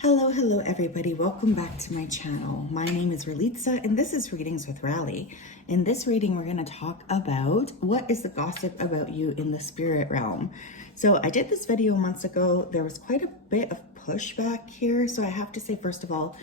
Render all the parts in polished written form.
Hello everybody. Welcome back to my channel. My name is Ralitza and this is Readings with Rally. In this reading, we're going to talk about what is the gossip about you in the spirit realm. So I did this video months ago. There was quite a bit of pushback here. So I have to say, first of all,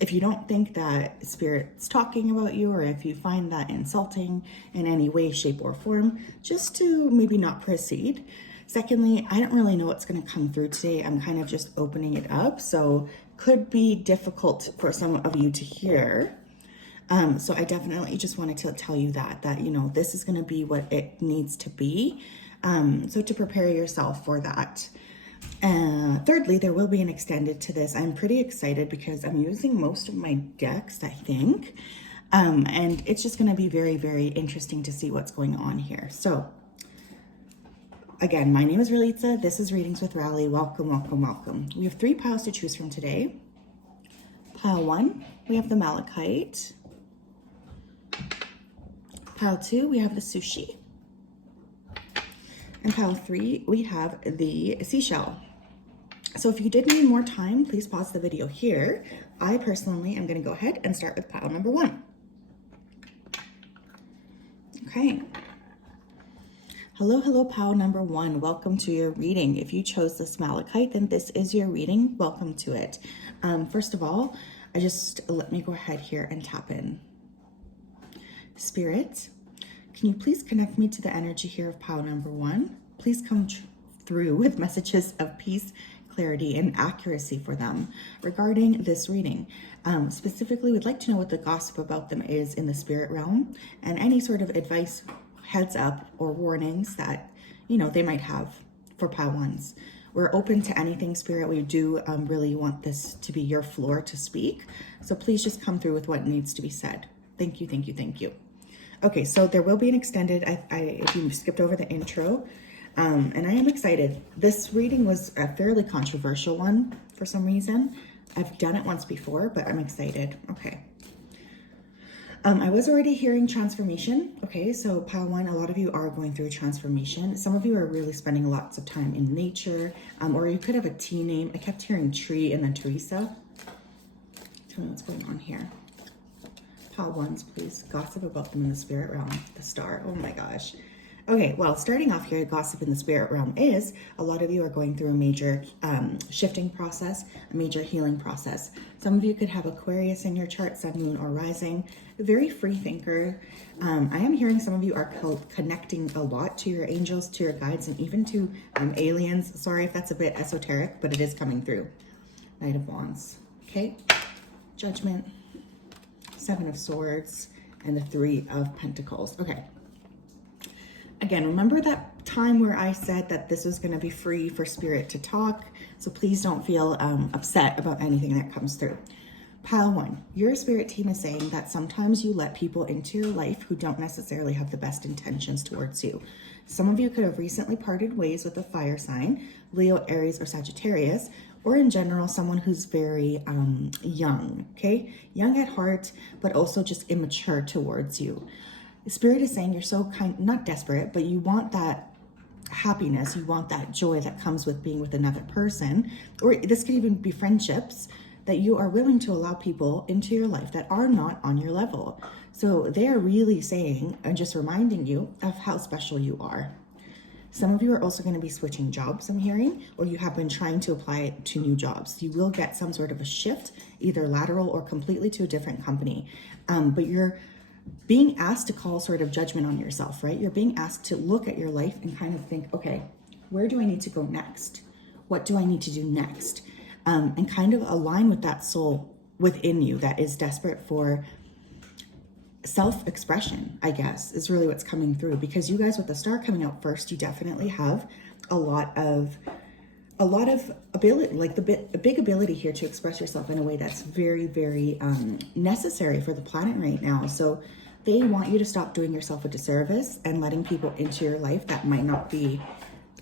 if you don't think that spirit's talking about you, or if you find that insulting in any way, shape, or form, just to maybe not proceed. Secondly, I don't really know what's going to come through today. I'm kind of just opening it up, so could be difficult for some of you to hear. So I definitely just wanted to tell you that you know, this is going to be what it needs to be. So to prepare yourself for that. Thirdly, there will be an extended to this. I'm pretty excited because I'm using most of my decks, I think. And it's just going to be very, very interesting to see what's going on here. So again, my name is Ralitza. This is Readings with Rally. Welcome, welcome, welcome. We have 3 piles to choose from today. Pile 1, we have the malachite. Pile 2, we have the sushi. And pile 3, we have the seashell. So if you did need more time, please pause the video here. I personally am going to go ahead and start with pile number 1. Okay. Hello, pile number 1. Welcome to your reading. If you chose this malachite, then this is your reading. Welcome to it. First of all, let me go ahead here and tap in. Spirit, can you please connect me to the energy here of pile number 1? Please come through with messages of peace, clarity, and accuracy for them regarding this reading. Specifically, we'd like to know what the gossip about them is in the spirit realm, and any sort of advice, heads up, or warnings that, you know, they might have for pile 1s. We're open to anything, Spirit. We do really want this to be your floor to speak. So please just come through with what needs to be said. Thank you, thank you, thank you. Okay, so there will be an extended, if you skipped over the intro, and I am excited. This reading was a fairly controversial one for some reason. I've done it once before, but I'm excited. Okay. I was already hearing transformation. Okay, so pile 1, a lot of you are going through a transformation. Some of you are really spending lots of time in nature, or you could have a tea name. I kept hearing tree and then Teresa. Tell me what's going on here. Pile 1s, please. Gossip about them in the spirit realm. The star. Oh my gosh. Okay, well, starting off here, gossip in the spirit realm is a lot of you are going through a major shifting process, a major healing process. Some of you could have Aquarius in your chart, sun, moon, or rising. A very free thinker. I am hearing some of you are connecting a lot to your angels, to your guides, and even to aliens. Sorry if that's a bit esoteric, but it is coming through. Knight of Wands. Okay, Judgment, 7 of Swords, and the 3 of Pentacles. Okay. Again, remember that time where I said that this was going to be free for Spirit to talk, so please don't feel upset about anything that comes through. Pile 1, your Spirit team is saying that sometimes you let people into your life who don't necessarily have the best intentions towards you. Some of you could have recently parted ways with a fire sign, Leo, Aries, or Sagittarius, or in general, someone who's very young, okay? Young at heart, but also just immature towards you. Spirit is saying you're so not desperate, but you want that happiness, you want that joy that comes with being with another person, or this could even be friendships, that you are willing to allow people into your life that are not on your level. So they're really saying and just reminding you of how special you are. Some of you are also going to be switching jobs, I'm hearing, or you have been trying to apply to new jobs. You will get some sort of a shift, either lateral or completely to a different company, but you're being asked to call sort of judgment on yourself, right? You're being asked to look at your life and kind of think, okay, where do I need to go next? What do I need to do next? And kind of align with that soul within you that is desperate for self-expression, I guess, is really what's coming through. Because you guys with the star coming out first, you definitely have a lot of ability, like a big ability here to express yourself in a way that's very, very necessary for the planet right now. So they want you to stop doing yourself a disservice and letting people into your life that might not be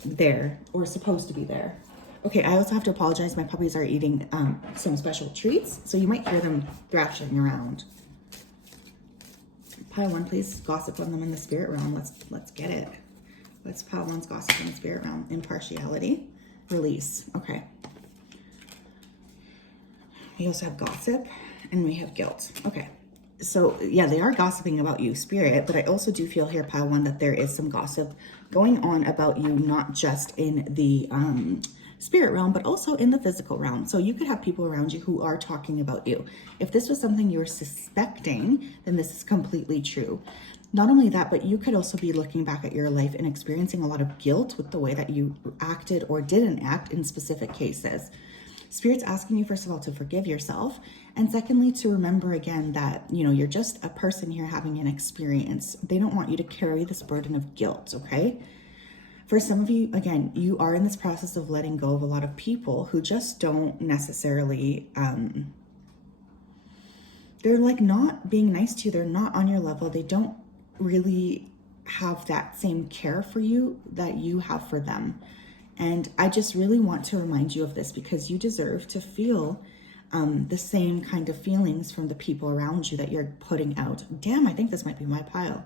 there or supposed to be there. Okay, I also have to apologize. My puppies are eating some special treats, so you might hear them thrashing around. Pile 1, please. Gossip on them in the spirit realm. Let's get it. What's pile 1's gossip in the spirit realm? Impartiality. Release. Okay. We also have gossip and we have guilt. Okay. So yeah, they are gossiping about you, Spirit, but I also do feel here, pile one, that there is some gossip going on about you, not just in the spirit realm, but also in the physical realm. So you could have people around you who are talking about you. If this was something you were suspecting, then this is completely true. Not only that, but you could also be looking back at your life and experiencing a lot of guilt with the way that you acted or didn't act in specific cases. Spirit's asking you, first of all, to forgive yourself. And secondly, to remember again that, you know, you're just a person here having an experience. They don't want you to carry this burden of guilt, okay? For some of you, again, you are in this process of letting go of a lot of people who just don't necessarily, they're like not being nice to you. They're not on your level. They don't really have that same care for you that you have for them. And I just really want to remind you of this because you deserve to feel the same kind of feelings from the people around you that you're putting out. Damn, I think this might be my pile.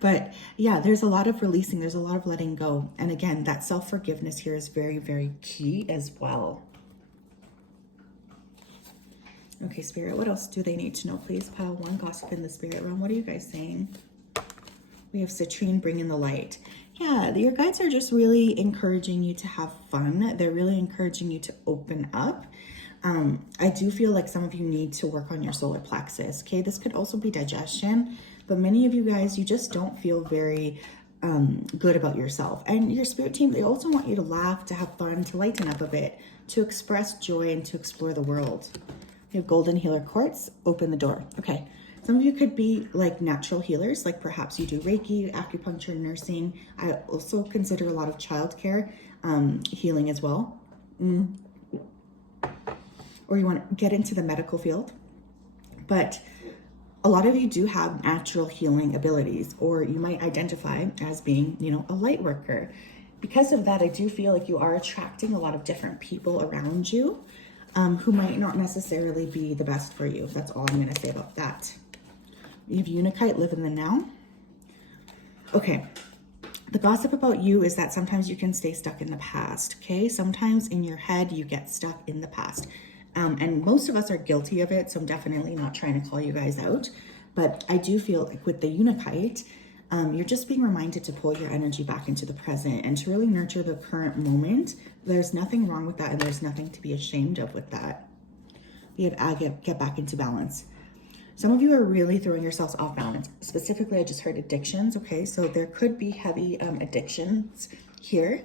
But yeah, there's a lot of releasing. There's a lot of letting go. And again, that self-forgiveness here is very, very key as well. Okay, Spirit, what else do they need to know? Please, pile one, gossip in the spirit realm. What are you guys saying? We have citrine, bring in the light. Yeah, your guides are just really encouraging you to have fun. They're really encouraging you to open up. I do feel like some of you need to work on your solar plexus. Okay, this could also be digestion, but many of you guys, you just don't feel very good about yourself. And your spirit team, they also want you to laugh, to have fun, to lighten up a bit, to express joy, and to explore the world. We have golden healer quartz, open the door. Okay. Some of you could be like natural healers, like perhaps you do Reiki, acupuncture, nursing. I also consider a lot of childcare healing as well. Or you want to get into the medical field. But a lot of you do have natural healing abilities, or you might identify as being, you know, a light worker. Because of that, I do feel like you are attracting a lot of different people around you who might not necessarily be the best for you. That's all I'm going to say about that. You have Unikite, live in the now. Okay. The gossip about you is that sometimes you can stay stuck in the past, okay? Sometimes in your head, you get stuck in the past. And most of us are guilty of it, so I'm definitely not trying to call you guys out. But I do feel like with the Unikite, you're just being reminded to pull your energy back into the present and to really nurture the current moment. There's nothing wrong with that, and there's nothing to be ashamed of with that. We have Agate, get back into balance. Some of you are really throwing yourselves off balance. Specifically, I just heard addictions, okay? So there could be heavy addictions here.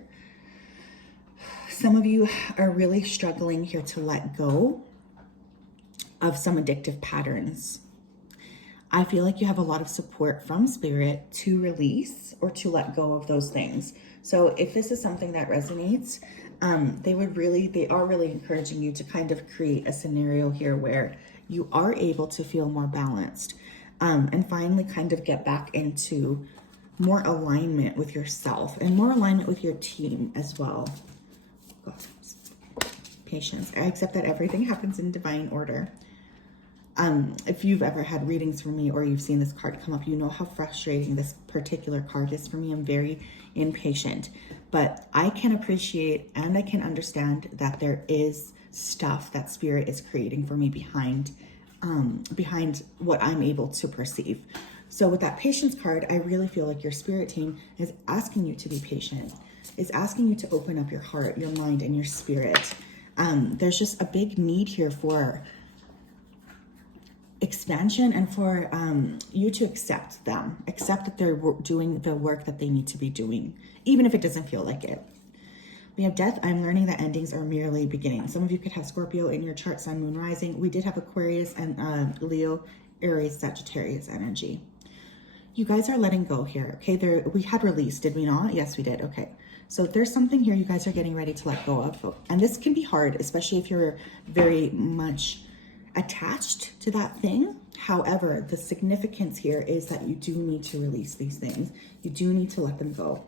Some of you are really struggling here to let go of some addictive patterns. I feel like you have a lot of support from Spirit to release or to let go of those things. So if this is something that resonates, they are really encouraging you to kind of create a scenario here where you are able to feel more balanced and finally kind of get back into more alignment with yourself and more alignment with your team as well. God. Patience. I accept that everything happens in divine order. If you've ever had readings from me or you've seen this card come up, you know how frustrating this particular card is for me. I'm very impatient, but I can appreciate and I can understand that there is stuff that Spirit is creating for me behind what I'm able to perceive. So with that patience card, I really feel like your spirit team is asking you to be patient, is asking you to open up your heart, your mind, and your spirit. There's just a big need here for expansion and for you to accept them, accept that they're doing the work that they need to be doing, even if it doesn't feel like it. We have death. I'm learning that endings are merely beginnings. Some of you could have Scorpio in your chart, sun, moon, rising. We did have Aquarius and Leo, Aries, Sagittarius energy. You guys are letting go here, okay? We had release, did we not? Yes, we did. Okay. So there's something here you guys are getting ready to let go of. And this can be hard, especially if you're very much attached to that thing. However, the significance here is that you do need to release these things. You do need to let them go.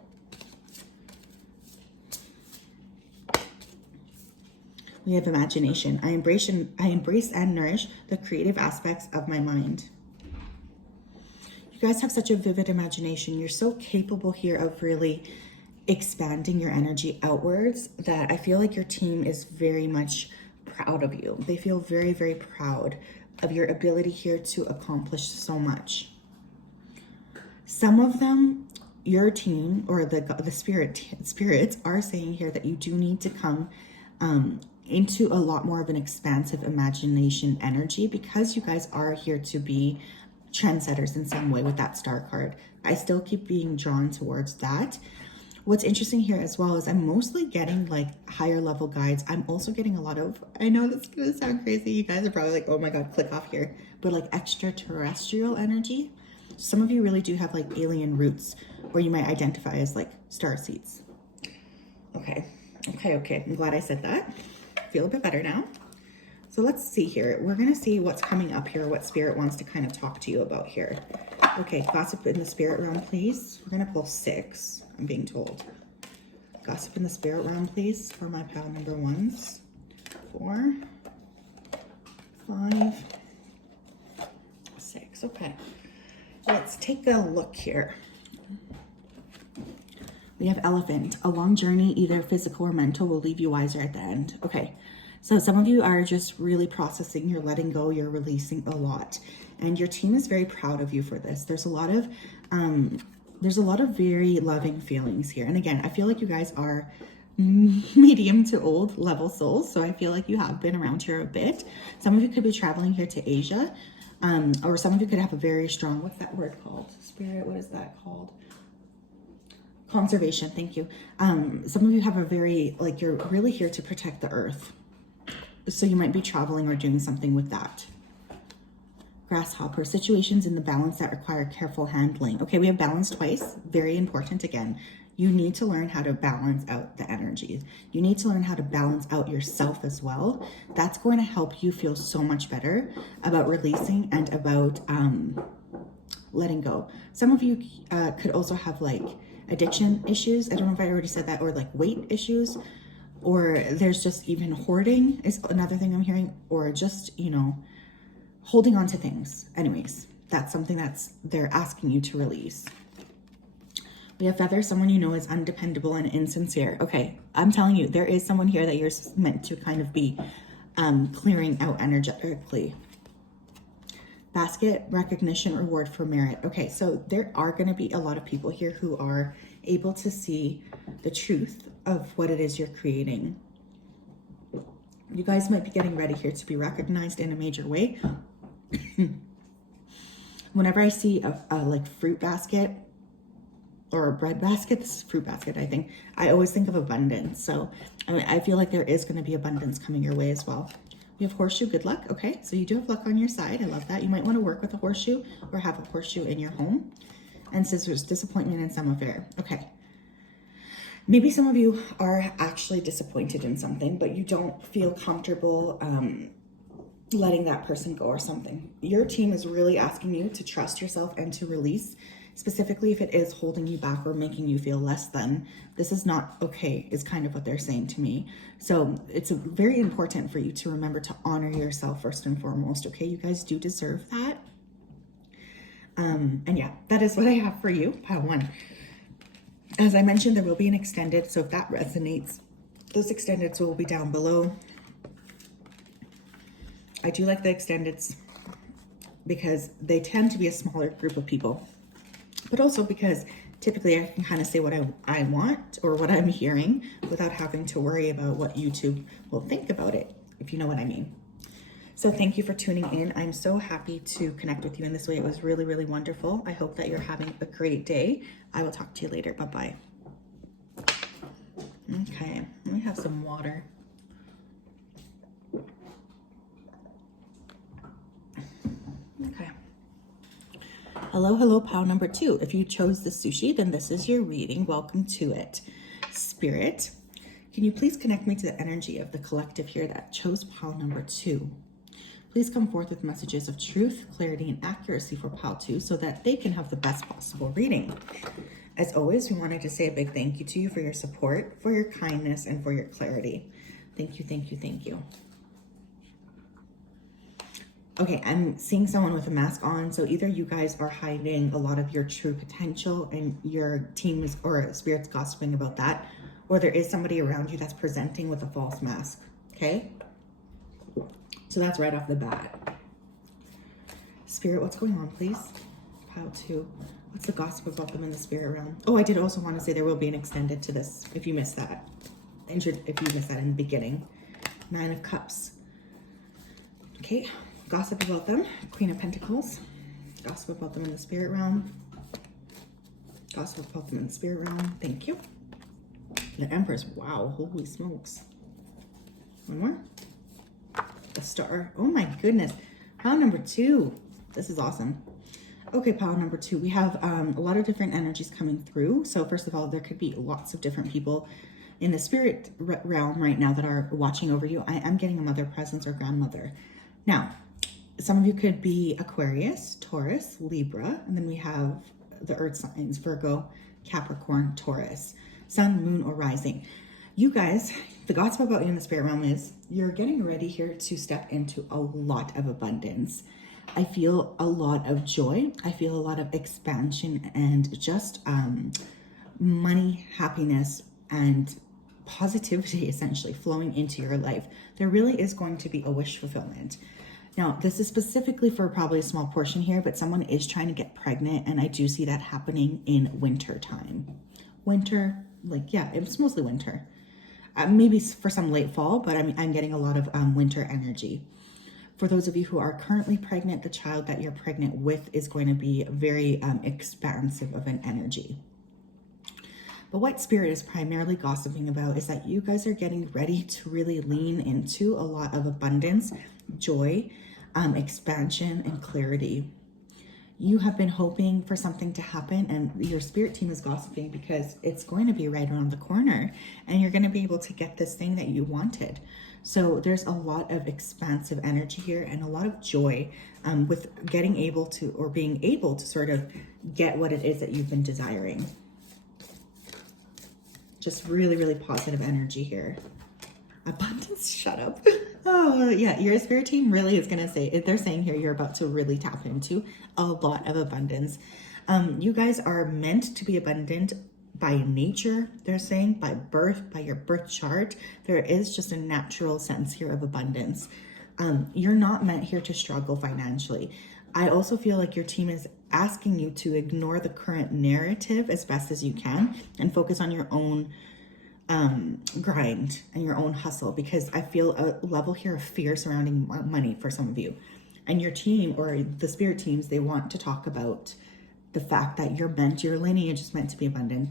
We have imagination. I embrace and nourish the creative aspects of my mind. You guys have such a vivid imagination. You're so capable here of really expanding your energy outwards that I feel like your team is very much proud of you. They feel very, very proud of your ability here to accomplish so much. Some of them, your team or the spirits are saying here that you do need to come into a lot more of an expansive imagination energy, because you guys are here to be trendsetters in some way with that star card. I still keep being drawn towards that. What's interesting here as well is I'm mostly getting like higher level guides. I'm also getting a lot of, I know this is gonna sound crazy, you guys are probably like, oh my god, click off here, but like extraterrestrial energy. Some of you really do have like alien roots, or you might identify as like star seeds. Okay, I'm glad I said that. Feel a bit better now. So let's see here. We're gonna see what's coming up here, what spirit wants to kind of talk to you about here. Okay, gossip in the spirit realm, please. We're gonna pull 6, I'm being told. Gossip in the spirit realm, please, for my pile number 1s. 4, 5, 6, okay. Let's take a look here. We have elephant. A long journey, either physical or mental, will leave you wiser at the end. Okay, so some of you are just really processing, you're letting go, you're releasing a lot. And your team is very proud of you for this. There's a lot of very loving feelings here. And again, I feel like you guys are medium to old level souls. So I feel like you have been around here a bit. Some of you could be traveling here to Asia. Or some of you could have a very strong, what's that word called? Spirit, what is that called? Conservation, thank you. Some of you have a very, like, you're really here to protect the earth. So you might be traveling or doing something with that. Grasshopper, situations in the balance that require careful handling. Okay, we have balance twice, very important again. You need to learn how to balance out the energies. You need to learn how to balance out yourself as well. That's going to help you feel so much better about releasing and about letting go. Some of you could also have like addiction issues. I don't know if I already said that, or like weight issues, or there's just even hoarding is another thing I'm hearing, or just, you know, holding on to things. Anyways, that's something that's they're asking you to release. We have feather, someone you know is undependable and insincere. Okay, I'm telling you, there is someone here that you're meant to kind of be clearing out energetically. Basket, recognition, reward for merit. Okay, so there are going to be a lot of people here who are able to see the truth of what it is you're creating. You guys might be getting ready here to be recognized in a major way. Whenever I see a like fruit basket or a bread basket, this is fruit basket, I think, I always think of abundance. So I feel like there is going to be abundance coming your way as well. We have horseshoe, good luck. Okay, so you do have luck on your side. I love that. You might want to work with a horseshoe or have a horseshoe in your home. And scissors, disappointment in some affair. Okay. Maybe some of you are actually disappointed in something, but you don't feel comfortable letting that person go or something. Your team is really asking you to trust yourself and to release, specifically if it is holding you back or making you feel less than. This is not okay, is kind of what they're saying to me. So it's very important for you to remember to honor yourself first and foremost, okay? You guys do deserve that. And yeah, that is what I have for you, pile 1. As I mentioned, there will be an extended, so if that resonates, those extendeds will be down below. I do like the extendeds because they tend to be a smaller group of people, but also because typically I can kind of say what I want or what I'm hearing without having to worry about what YouTube will think about it, if you know what I mean. So thank you for tuning in. I'm so happy to connect with you in this way. It was really, really wonderful. I hope that you're having a great day. I will talk to you later. Bye-bye. Okay, let me have some water. Okay. Hello, hello, pile number 2. If you chose the sushi, then this is your reading. Welcome to it. Spirit, can you please connect me to the energy of the collective here that chose pile number 2? Please come forth with messages of truth, clarity, and accuracy for pile 2 so that they can have the best possible reading. As always, we wanted to say a big thank you to you for your support, for your kindness, and for your clarity. Thank you, thank you, thank you. Okay, I'm seeing someone with a mask on, so either you guys are hiding a lot of your true potential and your team is, or spirit's gossiping about that, or there is somebody around you that's presenting with a false mask, okay? So that's right off the bat. Spirit, what's going on, please? Pile 2. What's the gossip about them in the spirit realm? Oh, I did also want to say there will be an extended to this if you missed that. If you missed that in the beginning. 9 of Cups. Okay, gossip about them. Queen of Pentacles. Gossip about them in the spirit realm. Gossip about them in the spirit realm. Thank you. The Empress. Wow, holy smokes. One more. The Star. Oh my goodness. Pile number 2. This is awesome. Okay, pile number 2. We have a lot of different energies coming through. So first of all, there could be lots of different people in the spirit realm right now that are watching over you. I am getting a mother presence or grandmother. Now, some of you could be Aquarius, Taurus, Libra, and then we have the earth signs, Virgo, Capricorn, Taurus, Sun, Moon, or Rising. You guys, the gossip about you in the spirit realm is you're getting ready here to step into a lot of abundance. I feel a lot of joy. I feel a lot of expansion and just money, happiness, and positivity essentially flowing into your life. There really is going to be a wish fulfillment. Now, this is specifically for probably a small portion here, but someone is trying to get pregnant, and I do see that happening in winter time. Winter, like, yeah, it's mostly winter. Maybe for some late fall, but I'm getting a lot of winter energy. For those of you who are currently pregnant, the child that you're pregnant with is going to be very expansive of an energy. But what Spirit is primarily gossiping about is that you guys are getting ready to really lean into a lot of abundance, joy, expansion, and clarity. You have been hoping for something to happen, and your spirit team is gossiping because it's going to be right around the corner, and you're going to be able to get this thing that you wanted. So there's a lot of expansive energy here and a lot of joy with being able to sort of get what it is that you've been desiring. Just really, really positive energy here. Abundance, shut up. Oh, yeah, your spirit team really is going to say, they're saying here, you're about to really tap into a lot of abundance. You guys are meant to be abundant by nature, they're saying, by birth, by your birth chart. There is just a natural sense here of abundance. You're not meant here to struggle financially. I also feel like your team is asking you to ignore the current narrative as best as you can and focus on your own grind and your own hustle, because I feel a level here of fear surrounding money for some of you. And your team, or the spirit teams, they want to talk about the fact that your lineage is meant to be abundant.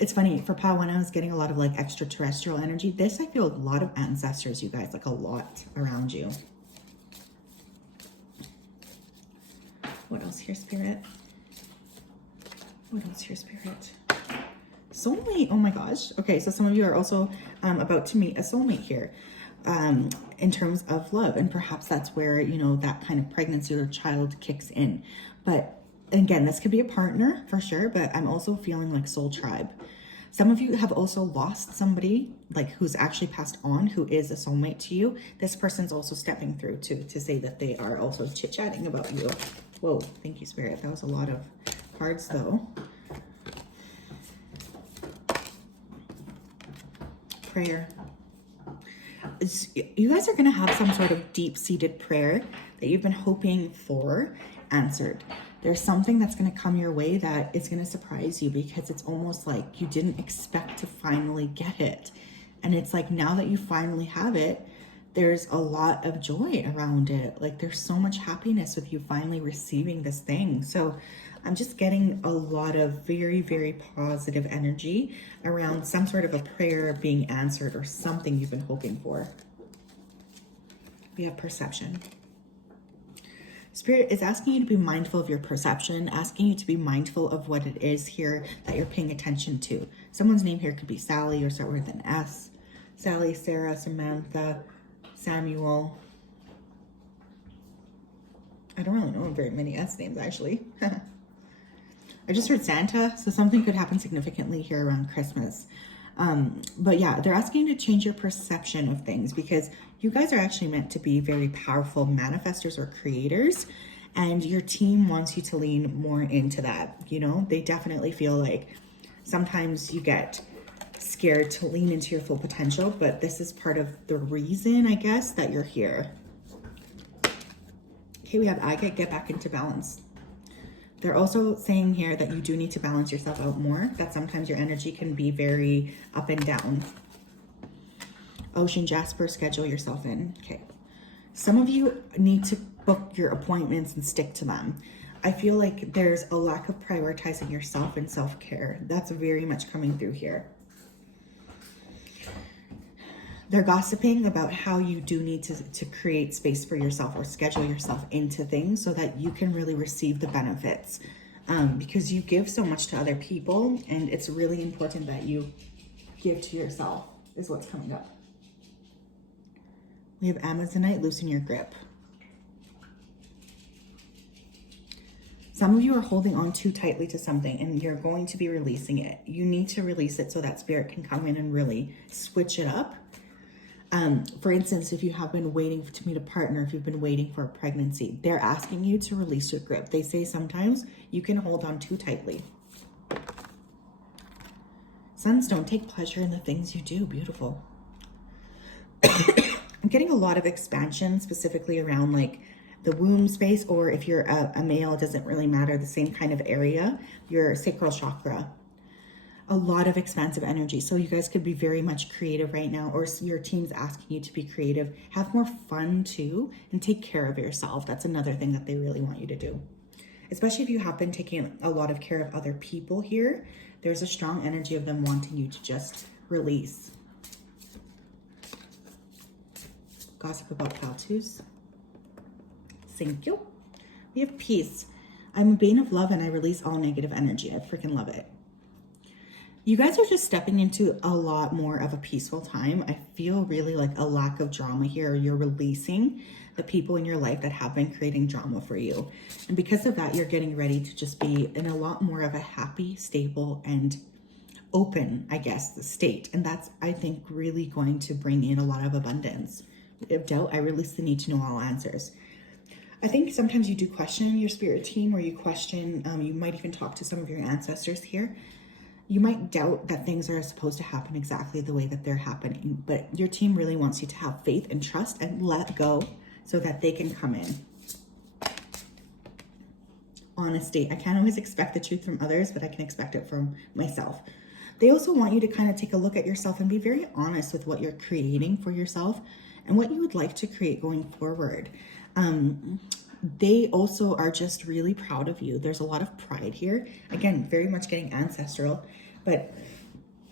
It's funny, for pile 1, I was getting a lot of like extraterrestrial energy. This, I feel a lot of ancestors, you guys, like a lot around you. What else here, Spirit? What else here, Spirit? Soulmate, oh my gosh. Okay, so some of you are also about to meet a soulmate here in terms of love. And perhaps that's where, you know, that kind of pregnancy or child kicks in. But again, this could be a partner for sure, but I'm also feeling like soul tribe. Some of you have also lost somebody like who's actually passed on, who is a soulmate to you. This person's also stepping through to say that they are also chit-chatting about you. Whoa, thank you, Spirit. That was a lot of cards though. Prayer. You guys are going to have some sort of deep-seated prayer that you've been hoping for answered. There's something that's going to come your way that is going to surprise you, because it's almost like you didn't expect to finally get it. And it's like, now that you finally have it, there's a lot of joy around it. Like, there's so much happiness with you finally receiving this thing. So I'm just getting a lot of very, very positive energy around some sort of a prayer being answered or something you've been hoping for. We have perception. Spirit is asking you to be mindful of your perception, asking you to be mindful of what it is here that you're paying attention to. Someone's name here could be Sally or start with an S. Sally, Sarah, Samantha, Samuel. I don't really know very many S names, actually. I just heard Santa, so something could happen significantly here around Christmas. But yeah, they're asking you to change your perception of things, because you guys are actually meant to be very powerful manifestors or creators, and your team wants you to lean more into that. You know, they definitely feel like sometimes you get scared to lean into your full potential, but this is part of the reason, I guess, that you're here. Okay, we have agate, get back into balance. They're also saying here that you do need to balance yourself out more, that sometimes your energy can be very up and down. Ocean, Jasper, schedule yourself in. Okay. Some of you need to book your appointments and stick to them. I feel like there's a lack of prioritizing yourself and self-care. That's very much coming through here. They're gossiping about how you do need to create space for yourself or schedule yourself into things so that you can really receive the benefits. Because you give so much to other people, and it's really important that you give to yourself, is what's coming up. We have Amazonite, loosen your grip. Some of you are holding on too tightly to something and you're going to be releasing it. You need to release it so that spirit can come in and really switch it up. For instance, if you have been waiting to meet a partner, if you've been waiting for a pregnancy, they're asking you to release your grip. They say sometimes you can hold on too tightly. Sunstone, take pleasure in the things you do. Beautiful. I'm getting a lot of expansion, specifically around like the womb space, or if you're a male, it doesn't really matter, the same kind of area, your sacral chakra. A lot of expansive energy. So you guys could be very much creative right now, or your team's asking you to be creative. Have more fun too, and take care of yourself. That's another thing that they really want you to do. Especially if you have been taking a lot of care of other people here, there's a strong energy of them wanting you to just release. Gossip about tattoos. Thank you. We have peace. I'm a bane of love and I release all negative energy. I freaking love it. You guys are just stepping into a lot more of a peaceful time. I feel really like a lack of drama here. You're releasing the people in your life that have been creating drama for you. And because of that, you're getting ready to just be in a lot more of a happy, stable, and open, I guess, the state. And that's, I think, really going to bring in a lot of abundance. If doubt, I release the need to know all answers. I think sometimes you do question your spirit team, or you question, you might even talk to some of your ancestors here. You might doubt that things are supposed to happen exactly the way that they're happening, but your team really wants you to have faith and trust and let go so that they can come in. Honesty. I can't always expect the truth from others, but I can expect it from myself. They also want you to kind of take a look at yourself and be very honest with what you're creating for yourself and what you would like to create going forward. They also are just really proud of you. There's a lot of pride here. Again, very much getting ancestral, but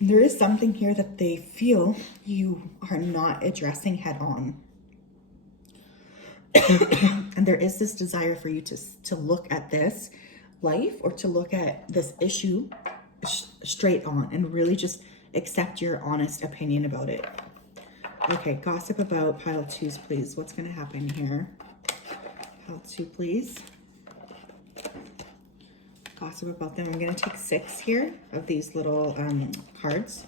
there is something here that they feel you are not addressing head on. And there is this desire for you to look at this life, or to look at this issue straight on and really just accept your honest opinion about it. Okay, gossip about pile twos, please. What's going to happen here? Pile two, please. Gossip about them. I'm going to take 6 here of these little cards.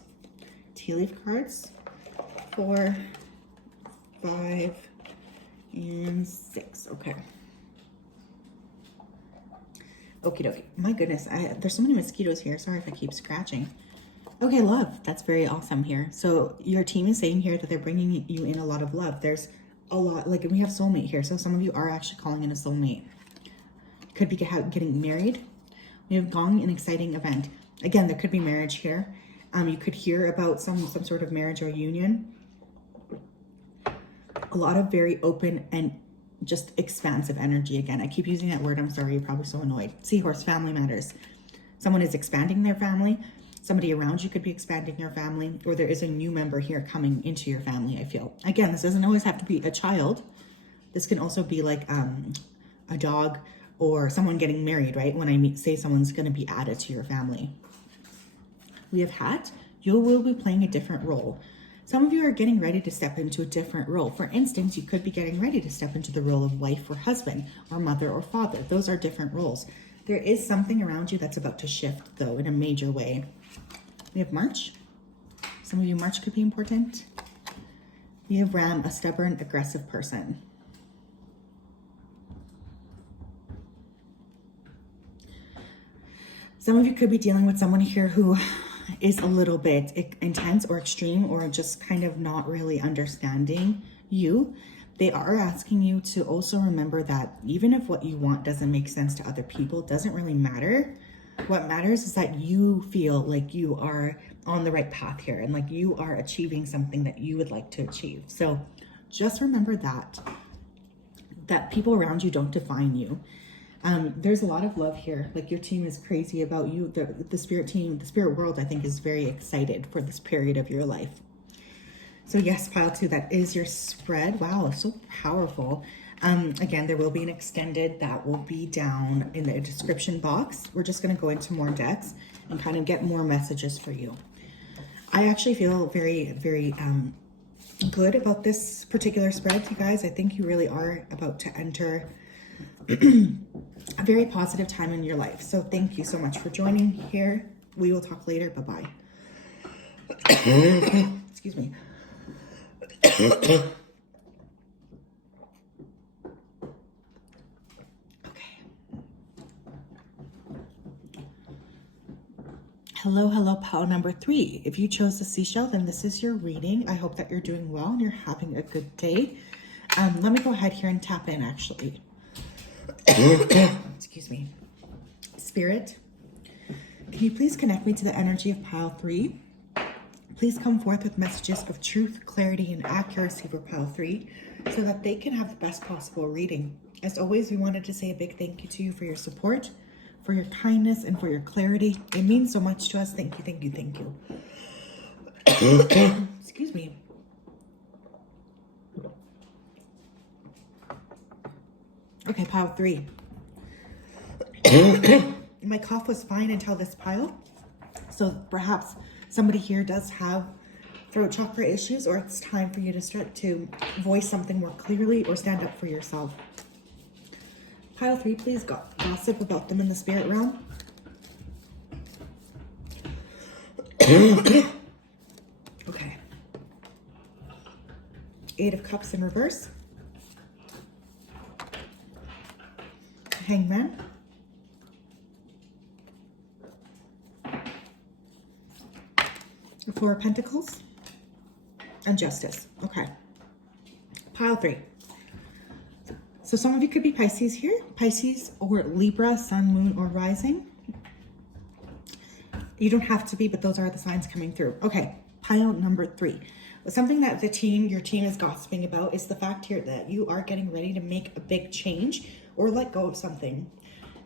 Tea leaf cards. 4, 5, and 6. Okay. Okie dokie. My goodness, there's so many mosquitoes here. Sorry if I keep scratching. Okay, love. That's very awesome here. So your team is saying here that they're bringing you in a lot of love. There's a lot, like we have soulmate here. So some of you are actually calling in a soulmate. Could be getting married. We have gong, an exciting event. Again, there could be marriage here. You could hear about some sort of marriage or union. A lot of very open and just expansive energy. Again, I keep using that word. I'm sorry, you're probably so annoyed. Seahorse, family matters. Someone is expanding their family. Somebody around you could be expanding your family, or there is a new member here coming into your family, I feel. Again, this doesn't always have to be a child. This can also be like a dog or someone getting married, right? When I say someone's going to be added to your family. We have hat. You will be playing a different role. Some of you are getting ready to step into a different role. For instance, you could be getting ready to step into the role of wife or husband, or mother or father. Those are different roles. There is something around you that's about to shift, though, in a major way. We have March. Some of you, March could be important. We have Ram, a stubborn, aggressive person. Some of you could be dealing with someone here who is a little bit intense or extreme, or just kind of not really understanding you. They are asking you to also remember that even if what you want doesn't make sense to other people, it doesn't really matter. What matters is that you feel like you are on the right path here and like you are achieving something that you would like to achieve. So just remember that people around you don't define you. There's a lot of love here. Like your team is crazy about you. The spirit team, the spirit world, I think is very excited for this period of your life. So yes, pile 2, that is your spread. Wow, so powerful. Again, there will be an extended that will be down in the description box. We're just going to go into more decks and kind of get more messages for you. I actually feel very, very good about this particular spread, you guys. I think you really are about to enter a very positive time in your life. So thank you so much for joining here. We will talk later. Bye-bye. Excuse me. Okay. Hello, pile number 3. If you chose the seashell, then this is your reading. I hope that you're doing well and you're having a good day. Let me go ahead here and tap in, actually. Excuse me. Spirit, can you please connect me to the energy of pile 3? Please come forth with messages of truth, clarity, and accuracy for pile 3 so that they can have the best possible reading. As always, we wanted to say a big thank you to you for your support, for your kindness, and for your clarity. It means so much to us. Thank you, thank you, thank you. Excuse me. Okay, pile 3. My cough was fine until this pile. So perhaps somebody here does have throat chakra issues, or it's time for you to start to voice something more clearly or stand up for yourself. Pile 3, please gossip about them in the spirit realm. Okay. 8 of Cups in reverse. Hangman. The 4 of Pentacles. And Justice. Okay. Pile 3. So some of you could be Pisces here. Pisces or Libra, Sun, Moon, or Rising. You don't have to be, but those are the signs coming through. Okay. Pile number 3. Something that your team is gossiping about is the fact here that you are getting ready to make a big change or let go of something.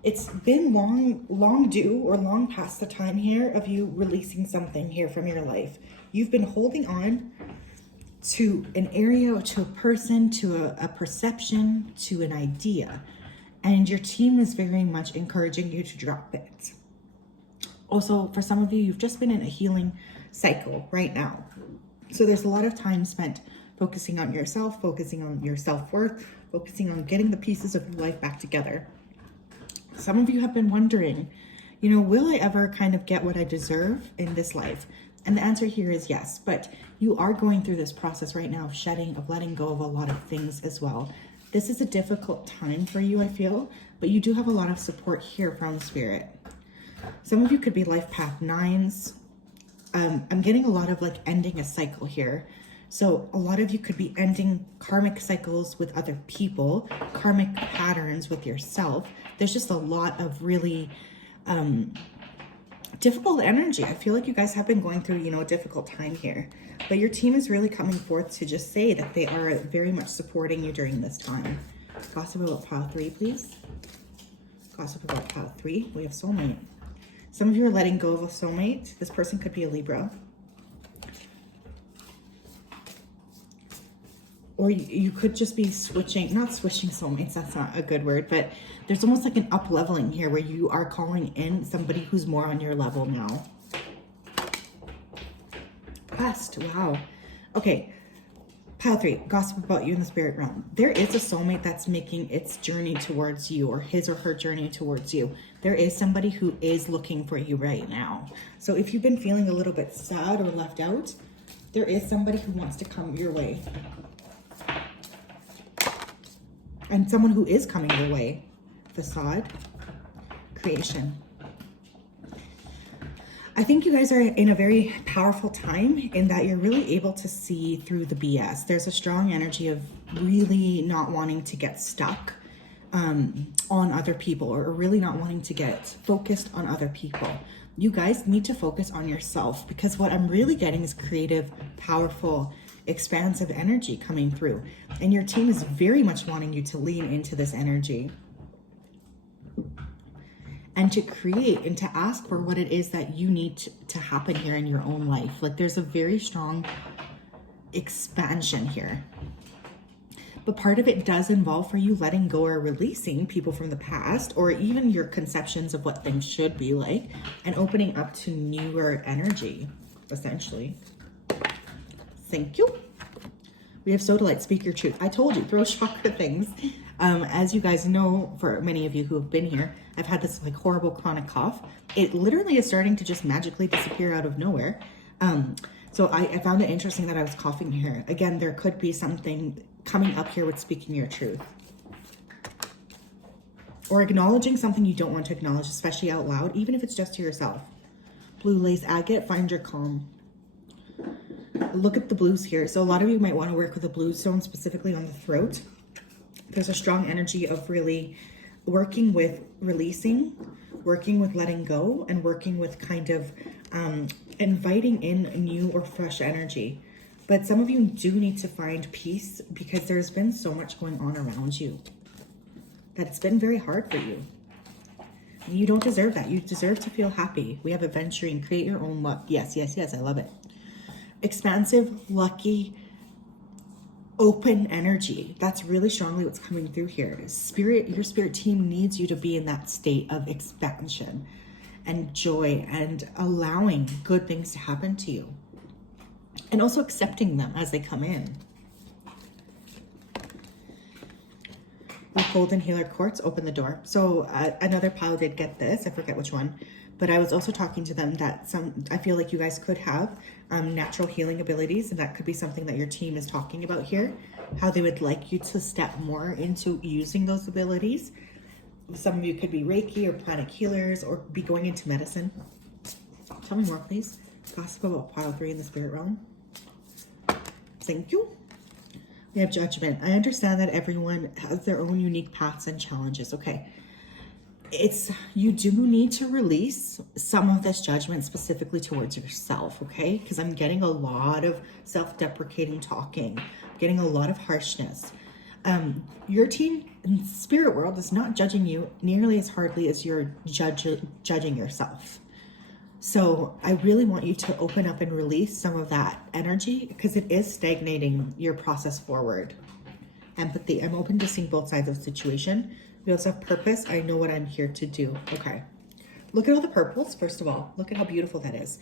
It's been long due or long past the time here of you releasing something here from your life. You've been holding on to an area, to a person, to a perception, to an idea. And your team is very much encouraging you to drop it. Also, for some of you, you've just been in a healing cycle right now. So there's a lot of time spent focusing on yourself, focusing on your self-worth, focusing on getting the pieces of your life back together. Some of you have been wondering, will I ever kind of get what I deserve in this life? And the answer here is yes, but you are going through this process right now of shedding, of letting go of a lot of things as well. This is a difficult time for you, I feel, but you do have a lot of support here from Spirit. Some of you could be life path 9s. I'm getting a lot of like ending a cycle here. So a lot of you could be ending karmic cycles with other people, karmic patterns with yourself. There's just a lot of really difficult energy. I feel like you guys have been going through, a difficult time here. But your team is really coming forth to just say that they are very much supporting you during this time. Gossip about pile 3, please. Gossip about pile 3. We have soulmate. Some of you are letting go of a soulmate. This person could be a Libra. Or you could just be not switching soulmates, that's not a good word, but there's almost like an up leveling here where you are calling in somebody who's more on your level now. Quest, wow. Okay, pile 3, gossip about you in the spirit realm. There is a soulmate that's making its journey towards you, or his or her journey towards you. There is somebody who is looking for you right now. So if you've been feeling a little bit sad or left out, there is somebody who wants to come your way. And someone who is coming your way. Facade. Creation. I think you guys are in a very powerful time in that you're really able to see through the BS. There's a strong energy of really not wanting to get stuck on other people, or really not wanting to get focused on other people. You guys need to focus on yourself, because what I'm really getting is creative, powerful, expansive energy coming through. And your team is very much wanting you to lean into this energy and to create and to ask for what it is that you need to happen here in your own life. Like, there's a very strong expansion here. But part of it does involve for you letting go or releasing people from the past, or even your conceptions of what things should be like, and opening up to newer energy, essentially. Thank you. We have Sodalite, speak your truth. I told you, throw chakra things. As you guys know, for many of you who have been here, I've had this like horrible chronic cough. It literally is starting to just magically disappear out of nowhere. So I found it interesting that I was coughing here. Again, there could be something coming up here with speaking your truth, or acknowledging something you don't want to acknowledge, especially out loud, even if it's just to yourself. Blue lace agate, find your calm. Look at the blues here. So a lot of you might want to work with a blue stone, specifically on the throat. There's a strong energy of really working with releasing, working with letting go, and working with kind of inviting in new or fresh energy. But some of you do need to find peace, because there's been so much going on around you that it's been very hard for you. And you don't deserve that. You deserve to feel happy. We have adventuring, create your own luck. Yes, yes, yes, I love it. Expansive, lucky, open energy. That's really strongly what's coming through here. Spirit, your spirit team needs you to be in that state of expansion and joy and allowing good things to happen to you. And also accepting them as they come in. The Golden Healer Quartz, open the door. So another pile did get this. I forget which one. But I was also talking to them that I feel like you guys could have natural healing abilities. And that could be something that your team is talking about here. How they would like you to step more into using those abilities. Some of you could be Reiki or pranic healers, or be going into medicine. Tell me more, please. Gossip about pile 3 in the spirit realm. Thank you. We have judgment. I understand that everyone has their own unique paths and challenges. Okay. You do need to release some of this judgment specifically towards yourself, okay? Because I'm getting a lot of self-deprecating talking, getting a lot of harshness. Your team in the spirit world is not judging you nearly as hardly as you're judging yourself. So I really want you to open up and release some of that energy, because it is stagnating your process forward. Empathy. I'm open to seeing both sides of the situation. We also have purpose. I know what I'm here to do. Okay. Look at all the purples, first of all. Look at how beautiful that is.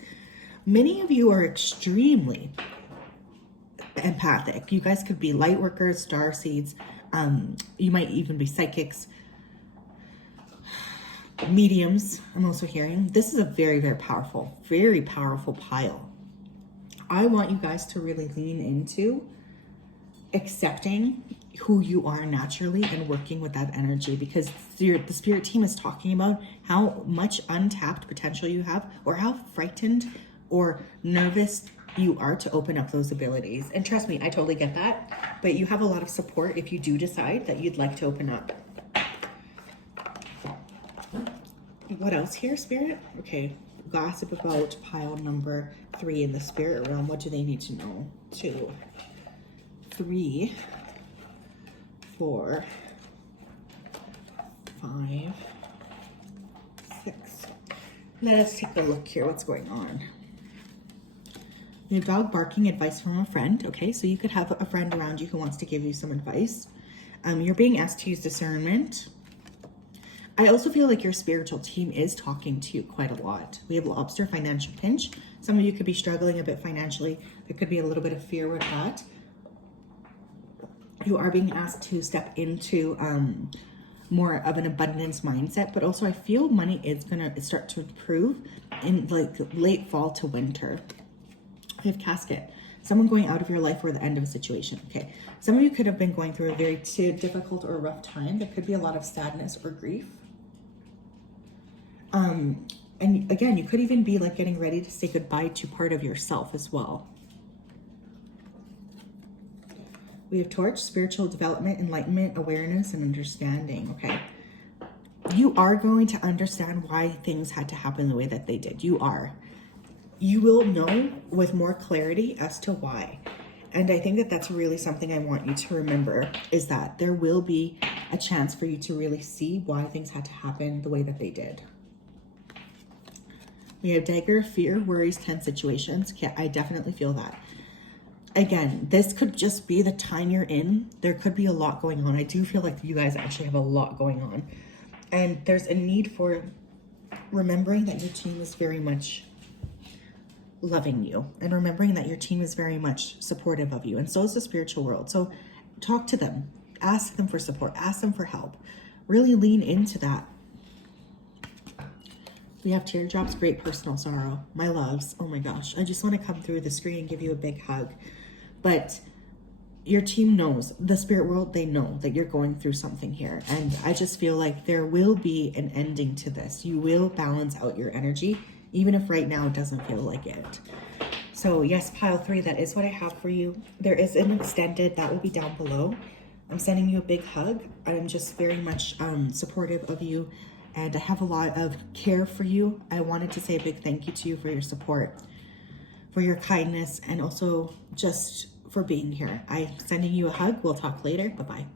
Many of you are extremely empathic. You guys could be light workers, star seeds. You might even be psychics. Mediums, I'm also hearing. This is a very, very powerful pile. I want you guys to really lean into accepting who you are naturally and working with that energy, because the spirit team is talking about how much untapped potential you have, or how frightened or nervous you are to open up those abilities. And trust me, I totally get that, but you have a lot of support if you do decide that you'd like to open up. What else here, Spirit? Okay, gossip about pile number 3 in the spirit realm. What do they need to know? 2, 3, 4, 5, 6. Let us take a look here. What's going on? Your dog barking, advice from a friend. Okay, so you could have a friend around you who wants to give you some advice. You're being asked to use discernment. I also feel like your spiritual team is talking to you quite a lot. We have lobster, financial pinch. Some of you could be struggling a bit financially. There could be a little bit of fear with that. You are being asked to step into more of an abundance mindset, but also I feel money is going to start to improve in like late fall to winter. We have casket. Someone going out of your life, or the end of a situation. Okay. Some of you could have been going through a very difficult or rough time. There could be a lot of sadness or grief. And again, you could even be like getting ready to say goodbye to part of yourself as well. We have Torch, spiritual development, enlightenment, awareness, and understanding. Okay. You are going to understand why things had to happen the way that they did. You are. You will know with more clarity as to why. And I think that that's really something I want you to remember, is that there will be a chance for you to really see why things had to happen the way that they did. We have Dagger, fear, worries, tense situations. Okay, I definitely feel that. Again, this could just be the time you're in. There could be a lot going on. I do feel like you guys actually have a lot going on. And there's a need for remembering that your team is very much loving you, and remembering that your team is very much supportive of you. And so is the spiritual world. So talk to them, ask them for support, ask them for help. Really lean into that. We have teardrops, great personal sorrow. My loves, oh my gosh. I just want to come through the screen and give you a big hug. But your team knows, the spirit world, they know that you're going through something here. And I just feel like there will be an ending to this. You will balance out your energy, even if right now it doesn't feel like it. So yes, pile 3, that is what I have for you. There is an extended, that will be down below. I'm sending you a big hug. I'm just very much supportive of you, and I have a lot of care for you. I wanted to say a big thank you to you for your support, for your kindness, and also just for being here. I'm sending you a hug. We'll talk later. Bye-bye.